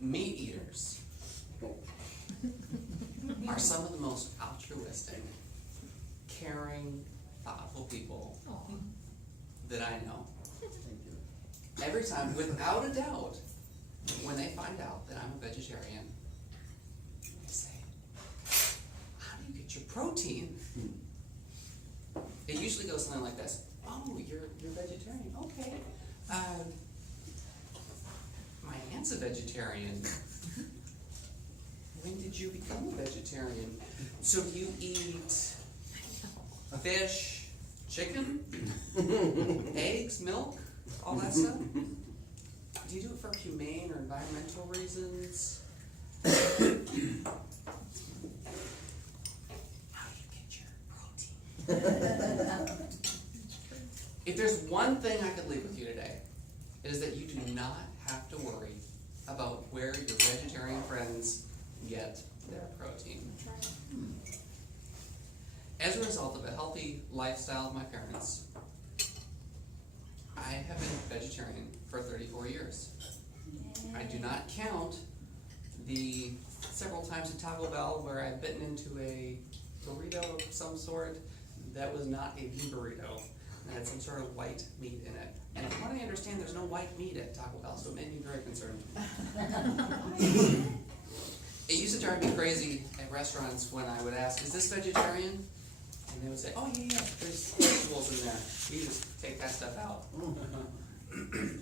meat eaters are some of the most altruistic, caring, thoughtful people that I know. Every time, without a doubt, when they find out that I'm a vegetarian, they say, how do you get your protein? It usually goes something like this. Oh, you're vegetarian, okay. My aunt's a vegetarian. When did you become a vegetarian? So do you eat fish, chicken, eggs, milk, all that stuff? Do you do it for humane or environmental reasons? How do you get your protein? If there's one thing I could leave with you today, it is that you do not have to worry about where your vegetarian friends get their protein. As a result of a healthy lifestyle of my parents, I have been vegetarian for 34 years. I do not count the several times at Taco Bell where I've bitten into a burrito of some sort that was not a beef burrito. It had some sort of white meat in it. And from what I understand, there's no white meat at Taco Bell, so it made me very concerned. It used to drive me crazy at restaurants when I would ask, is this vegetarian? And they would say, oh yeah, there's vegetables in there. You just take that stuff out.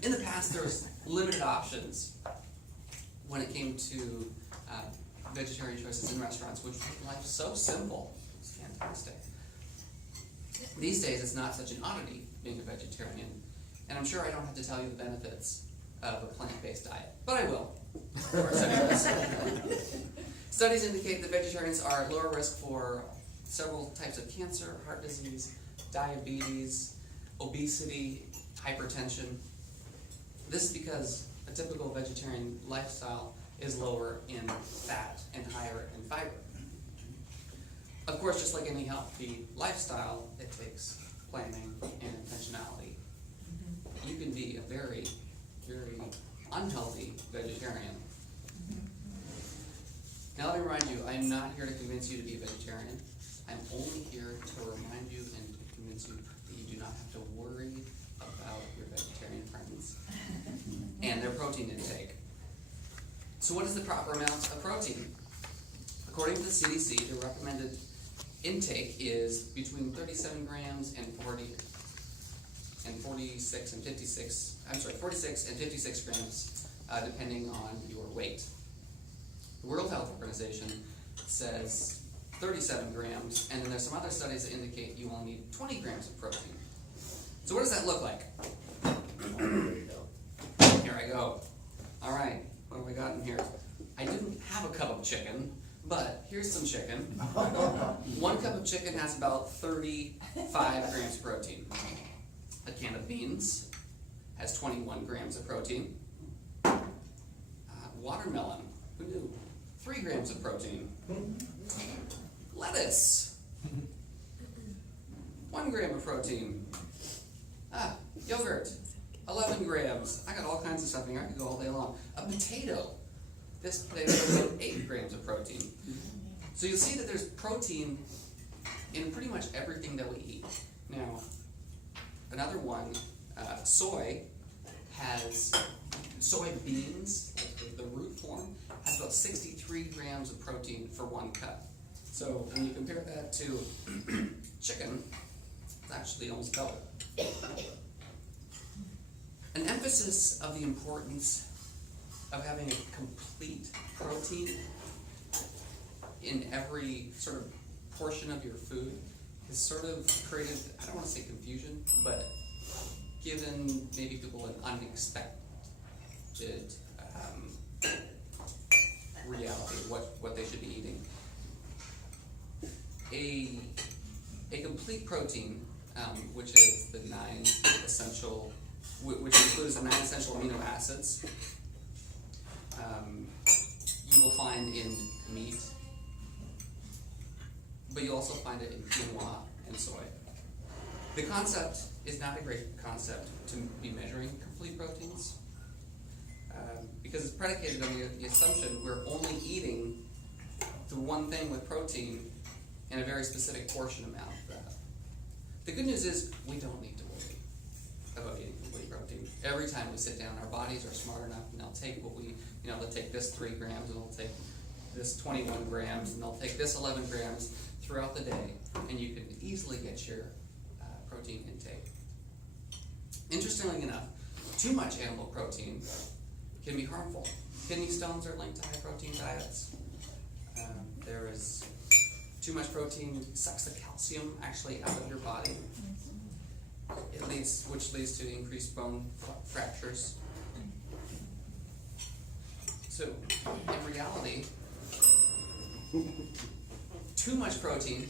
In the past, there was limited options when it came to vegetarian choices in restaurants, which made life so simple. It's fantastic. These days, it's not such an oddity being a vegetarian, and I'm sure I don't have to tell you the benefits of a plant-based diet, but I will. Of course, Studies indicate that vegetarians are at lower risk for several types of cancer, heart disease, diabetes, obesity, hypertension. This is because a typical vegetarian lifestyle is lower in fat and higher in fiber. Of course, just like any healthy lifestyle, it takes planning and intentionality. You can be a very, very unhealthy vegetarian. Now let me remind you, I'm not here to convince you to be a vegetarian. I'm only here to remind you and to convince you that you do not have to worry about your vegetarian friends and their protein intake. So what is the proper amount of protein? According to the CDC, the recommended intake is between 37 grams and 46 and 56 grams, depending on your weight. The World Health Organization says 37 grams, and then there's some other studies that indicate you only need 20 grams of protein. So what does that look like? Here I go. All right, what have I got in here? I didn't have a cup of chicken, but here's some chicken. 1 cup of chicken has about 35 grams of protein. A can of beans has 21 grams of protein. Watermelon, who knew? 3 grams of protein. Lettuce, 1 gram of protein. Yogurt, 11 grams. I got all kinds of stuff in here. I could go all day long. A potato. This potato has about 8 grams of protein. So you'll see that there's protein in pretty much everything that we eat. Now, another one, soybeans, the root form, has about 63 grams of protein for 1 cup. So when you compare that to chicken, it's actually almost double. An emphasis of the importance of having a complete protein in every sort of portion of your food has sort of created, I don't want to say confusion, but given maybe people an unexpected reality of what they should be eating. A complete protein, which is the 9 essential, which includes the 9 essential amino acids, you will find in meat, but you'll also find it in quinoa and soy. The concept is not a great concept to be measuring complete proteins. because it's predicated on the assumption we're only eating the one thing with protein in a very specific portion amount of that. The good news is we don't need to worry about eating complete protein. Every time we sit down, our bodies are smart enough, and they'll take what we, they'll take this 3 grams, and they'll take this 21 grams, and they'll take this 11 grams throughout the day, and you can easily get your protein intake. Interestingly enough, too much animal protein can be harmful. Kidney stones are linked to high protein diets. There is too much protein sucks the calcium actually out of your body. Which leads to increased bone fractures. So, in reality, too much protein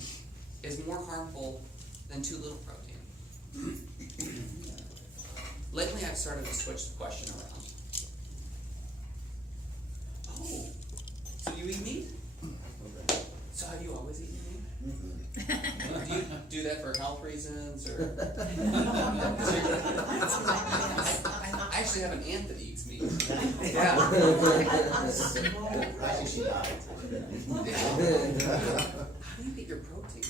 is more harmful than too little protein. Lately, I've started to switch the question around. Oh, so you eat meat? So have you always eaten meat? Do you do that for health reasons, or? I actually have an aunt that eats meat. Yeah. Actually, she died. How do you get your protein?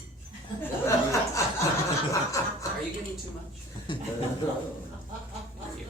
Are you getting too much? Thank you.